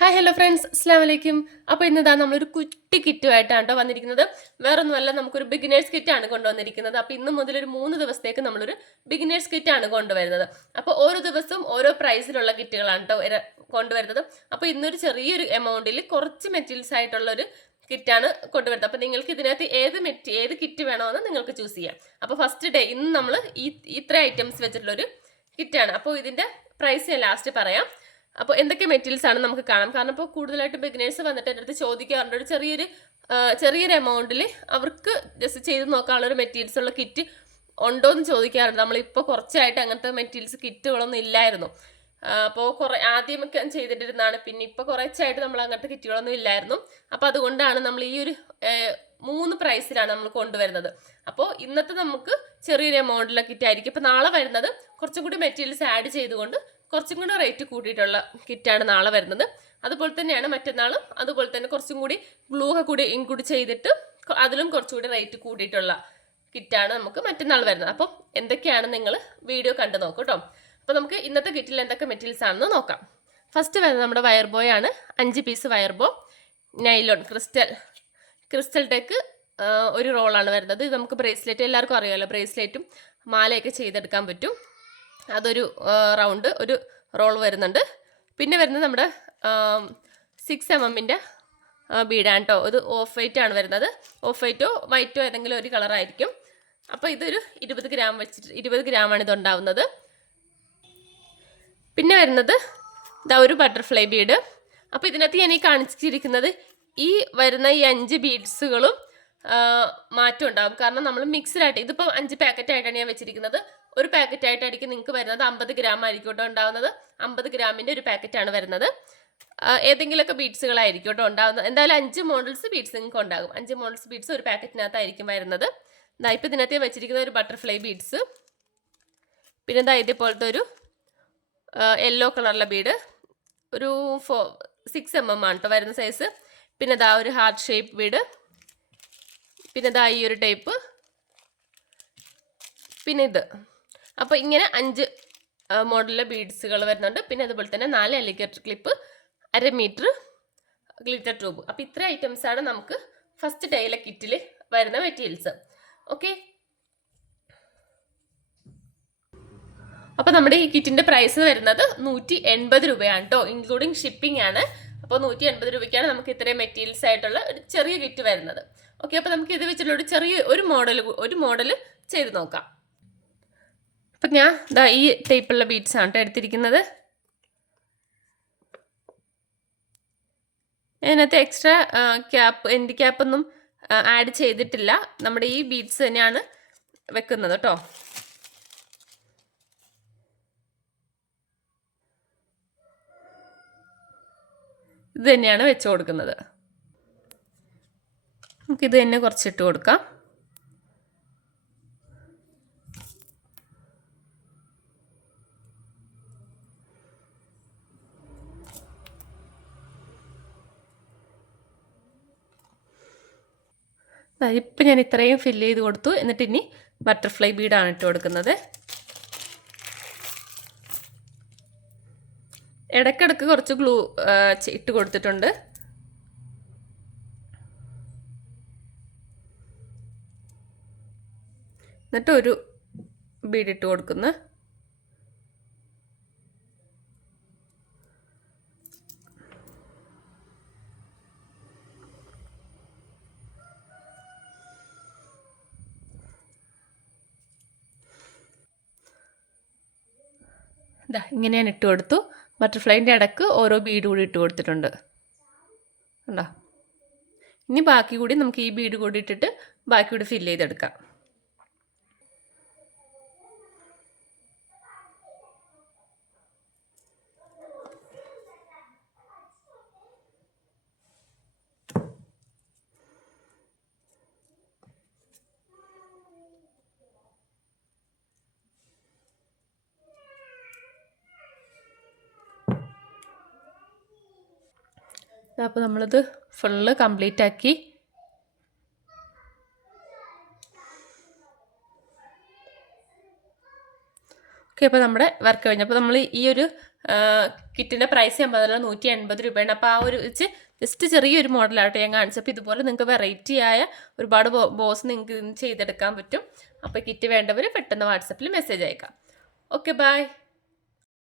Hi hello friends അസ്സാം വലൈക്കും അപ്പോൾ ഇന്നതാ നമ്മളൊരു കുട്ടി കിറ്റുമായിട്ടാണ് കേട്ടോ വന്നിരിക്കുന്നത്. വേറൊന്നുമല്ല നമുക്കൊരു ബിഗിനേഴ്സ് കിറ്റാണ് കൊണ്ടുവന്നിരിക്കുന്നത്. അപ്പോൾ ഇന്ന് മുതൽ ഒരു മൂന്ന് ദിവസത്തേക്ക് നമ്മളൊരു ബിഗിനേഴ്സ് കിറ്റാണ് കൊണ്ടുവരുന്നത്. അപ്പോൾ ഓരോ ദിവസവും ഓരോ പ്രൈസിലുള്ള കിറ്റുകളാണ് കേട്ടോ കൊണ്ടുവരുന്നത്. അപ്പോൾ ഇന്നൊരു ചെറിയൊരു എമൗണ്ടിൽ കുറച്ച് മെറ്റീരിയൽസ് ആയിട്ടുള്ള ഒരു കിറ്റാണ് കൊണ്ടുവരുന്നത്. അപ്പോൾ നിങ്ങൾക്ക് ഇതിനകത്ത് ഏത് മെറ്റി ഏത് കിറ്റ് വേണമെന്ന് നിങ്ങൾക്ക് ചൂസ് ചെയ്യാം. അപ്പോൾ ഫസ്റ്റ് ഡേ ഇന്ന് നമ്മൾ ഈ ഇത്ര ഐറ്റംസ് വെച്ചിട്ടുള്ളൊരു കിറ്റാണ്. അപ്പോൾ ഇതിന്റെ പ്രൈസ് ഞാൻ ലാസ്റ്റ് പറയാം. അപ്പോൾ എന്തൊക്കെ മെറ്റീരിയൽസ് ആണ് നമുക്ക് കാണാം? കാരണം ഇപ്പോൾ കൂടുതലായിട്ട് ബിഗിനേഴ്സ് വന്നിട്ട് എന്റെ അടുത്ത് ചോദിക്കാറുണ്ട്. ഒരു ചെറിയൊരു ചെറിയൊരു എമൗണ്ടിൽ അവർക്ക് ജസ്റ്റ് ചെയ്ത് നോക്കാനുള്ള ഒരു മെറ്റീരിയൽസ് ഉള്ള കിറ്റ് ഉണ്ടോ എന്ന് ചോദിക്കാറുണ്ട്. നമ്മളിപ്പോൾ കുറച്ചായിട്ട് അങ്ങനത്തെ മെറ്റീരിയൽസ് കിറ്റുകളൊന്നും ഇല്ലായിരുന്നു. അപ്പോൾ കുറേ ആദ്യമൊക്കെ ചെയ്തിട്ടിരുന്നതാണ്. പിന്നെ ഇപ്പോൾ കുറച്ചായിട്ട് നമ്മൾ അങ്ങനത്തെ കിറ്റുകളൊന്നും ഇല്ലായിരുന്നു. അപ്പോൾ അതുകൊണ്ടാണ് നമ്മൾ ഈ ഒരു മൂന്ന് പ്രൈസിലാണ് നമ്മൾ കൊണ്ടുവരുന്നത്. അപ്പോൾ ഇന്നത്തെ നമുക്ക് ചെറിയൊരു എമൗണ്ടിലെ കിറ്റ് ആയിരിക്കും. ഇപ്പോൾ നാളെ വരുന്നത് കുറച്ചും കൂടി മെറ്റീരിയൽസ് ആഡ് ചെയ്തുകൊണ്ട് കുറച്ചും കൂടി റേറ്റ് കൂട്ടിയിട്ടുള്ള കിറ്റാണ് നാളെ വരുന്നത്. അതുപോലെ തന്നെയാണ് മറ്റന്നാളും അതുപോലെ തന്നെ കുറച്ചും കൂടി ഗ്ലൂ കൂടി ഇൻക്ലൂഡ് ചെയ്തിട്ട് അതിലും അതിലും കുറച്ചുകൂടി റേറ്റ് കൂട്ടിയിട്ടുള്ള കിറ്റാണ് നമുക്ക് മറ്റന്നാൾ വരുന്നത്. അപ്പം എന്തൊക്കെയാണ് നിങ്ങൾ വീഡിയോ കണ്ടു നോക്കൂ കേട്ടോ അപ്പോൾ നമുക്ക് ഇന്നത്തെ കിറ്റിൽ എന്തൊക്കെ മെറ്റീരിയൽസ് ആണെന്ന് നോക്കാം. ഫസ്റ്റ് വരുന്നത് നമ്മുടെ വയർ ബോയ് ആണ്. അഞ്ച് piece wire bow nylon crystal crystal tech ഒരു റോളാണ് വരുന്നത്. ഇത് നമുക്ക് ബ്രേസ്ലെറ്റ് എല്ലാവർക്കും അറിയാമല്ലോ ബ്രേസ്ലെറ്റും മാലയൊക്കെ ചെയ്തെടുക്കാൻ പറ്റും. അതൊരു റൗണ്ട് ഒരു റോൾ വരുന്നുണ്ട്. പിന്നെ വരുന്നത് നമ്മുടെ സിക്സ് എം എമ്മിന്റെ ബീഡാണ് കേട്ടോ ഇത് ഓഫ് വൈറ്റ് ആണ് വരുന്നത്. ഓഫ് വൈറ്റോ വൈറ്റോ ഏതെങ്കിലും ഒരു കളറായിരിക്കും അപ്പോൾ ഇതൊരു ഇരുപത് ഗ്രാം വെച്ചിട്ട് ഇരുപത് ഗ്രാമാണ് ഇത് ഉണ്ടാവുന്നത് പിന്നെ വരുന്നത് ഇതാ ഒരു ബട്ടർഫ്ലൈ ബീഡ് അപ്പോൾ ഇതിനകത്ത് ഞാൻ ഈ കാണിച്ചിരിക്കുന്നത് ഈ വരുന്ന ഈ അഞ്ച് ബീഡ്സുകളും മാറ്റം ഉണ്ടാകും. കാരണം നമ്മൾ മിക്സ്ഡായിട്ട് ഇതിപ്പോൾ അഞ്ച് പാക്കറ്റ് ആയിട്ടാണ് ഞാൻ വെച്ചിരിക്കുന്നത്. ഒരു പാക്കറ്റ് ആയിട്ടായിരിക്കും നിങ്ങൾക്ക് വരുന്നത്. അമ്പത് ഗ്രാം ആയിരിക്കും കേട്ടോ ഉണ്ടാവുന്നത്. അമ്പത് ഗ്രാമിന്റെ ഒരു പാക്കറ്റാണ് വരുന്നത്. ഏതെങ്കിലുമൊക്കെ ബീഡ്സുകളായിരിക്കും കേട്ടോ ഉണ്ടാകുന്നത് എന്തായാലും അഞ്ച് മോഡൽസ് ബീഡ്സ് നിങ്ങൾക്ക് ഉണ്ടാകും. അഞ്ച് മോഡൽസ് ബീഡ്സ് ഒരു പാക്കറ്റിനകത്തായിരിക്കും വരുന്നത്. ഇതാ ഇപ്പം ഇതിനകത്ത് വെച്ചിരിക്കുന്ന ഒരു ബട്ടർഫ്ലൈ ബീഡ്സ് പിന്നെ ഇതാ ഇതേപോലത്തെ ഒരു യെല്ലോ കളറിലെ ബീഡ് ഒരു ഫോ സിക്സ് എം എം ആണ് കേട്ടോ വരുന്ന സൈസ് പിന്നെ ഇതാ ഒരു ഹാർട്ട് ഷേപ്പ് ബീഡ് പിന്നെ ഇതാ ഈ ഒരു ടൈപ്പ് പിന്നെ ഇത്. അപ്പോൾ ഇങ്ങനെ അഞ്ച് മോഡലിലെ ബീഡ്സുകൾ വരുന്നുണ്ട്. പിന്നെ അതുപോലെ തന്നെ നാല് അലിഗേറ്റർ ക്ലിപ്പ് അര മീറ്റർ ഗ്ലിറ്റർ ട്യൂബ് അപ്പോൾ ഇത്ര ഐറ്റംസാണ് നമുക്ക് ഫസ്റ്റ് ഡേയിലെ കിറ്റിൽ വരുന്ന മെറ്റീരിയൽസ് ഓക്കെ അപ്പോൾ നമ്മുടെ ഈ കിറ്റിന്റെ പ്രൈസ് വരുന്നത് നൂറ്റി എൺപത് രൂപയാണ് കേട്ടോ ഇൻക്ലൂഡിങ് ഷിപ്പിംഗ് ആണ്. അപ്പോൾ നൂറ്റി എൺപത് രൂപയ്ക്കാണ് നമുക്ക് ഇത്രയും മെറ്റീരിയൽസ് ആയിട്ടുള്ള ഒരു ചെറിയ കിറ്റ് വരുന്നത്. ഓക്കെ അപ്പോൾ നമുക്ക് ഇത് വെച്ചിട്ടുള്ള ഒരു ചെറിയ ഒരു മോഡൽ ഒരു മോഡൽ ചെയ്ത് നോക്കാം. അപ്പം ഞാൻ ദാ ഈ ടൈപ്പുള്ള ബീഡ്സ് ആണ് കേട്ടോ എടുത്തിരിക്കുന്നത്. അതിനകത്ത് എക്സ്ട്രാ ക്യാപ്പ് എൻഡ് ക്യാപ്പൊന്നും ആഡ് ചെയ്തിട്ടില്ല. നമ്മുടെ ഈ ബീഡ്സ് തന്നെയാണ് വെക്കുന്നത് കേട്ടോ ഇത് തന്നെയാണ് വെച്ച് കൊടുക്കുന്നത്. നമുക്കിത് തന്നെ കുറച്ചിട്ട് കൊടുക്കാം. ഇപ്പം ഞാൻ ഇത്രയും ഫില്ല് ചെയ്ത് കൊടുത്തു. എന്നിട്ട് ഇനി ബട്ടർഫ്ലൈ ബീഡാണ് ഇട്ട് കൊടുക്കുന്നത്. ഇടയ്ക്കിടയ്ക്ക് കുറച്ച് ഗ്ലൂ ഇട്ട് കൊടുത്തിട്ടുണ്ട്. എന്നിട്ട് ഒരു ബീഡ് ഇട്ട് കൊടുക്കുന്നു. ഇതാ ഇങ്ങനെ ഞാൻ ഇട്ട് കൊടുത്തു. ബട്ടർഫ്ലൈന്റെ ഇടയ്ക്ക് ഓരോ ബീഡ് കൂടി ഇട്ട് കൊടുത്തിട്ടുണ്ട്. ഉണ്ടോ ഇനി ബാക്കി കൂടി നമുക്ക് ഈ ബീഡ് കൂടി ഇട്ടിട്ട് ബാക്കി കൂടി ഫില്ല് ചെയ്തെടുക്കാം. അപ്പോൾ നമ്മളിത് ഫുള്ള് കംപ്ലീറ്റ് ആക്കി. ഓക്കെ അപ്പോൾ നമ്മുടെ വർക്ക് കഴിഞ്ഞു. അപ്പോൾ നമ്മൾ ഈ ഒരു കിറ്റിന്റെ പ്രൈസ് ഞാൻ പറഞ്ഞത് നൂറ്റി എൺപത് രൂപയാണ്. അപ്പോൾ ആ ഒരു വെച്ച് ജസ്റ്റ് ചെറിയൊരു മോഡലായിട്ട് ഞാൻ കാണിച്ചപ്പോൾ ഇതുപോലെ നിങ്ങൾക്ക് വെറൈറ്റി ആയ ഒരുപാട് ബോസ് നിങ്ങൾക്ക് ചെയ്തെടുക്കാൻ പറ്റും. അപ്പോൾ കിറ്റ് വേണ്ടവർ പെട്ടെന്ന് വാട്സപ്പിൽ മെസ്സേജ് അയക്കാം. Okay bye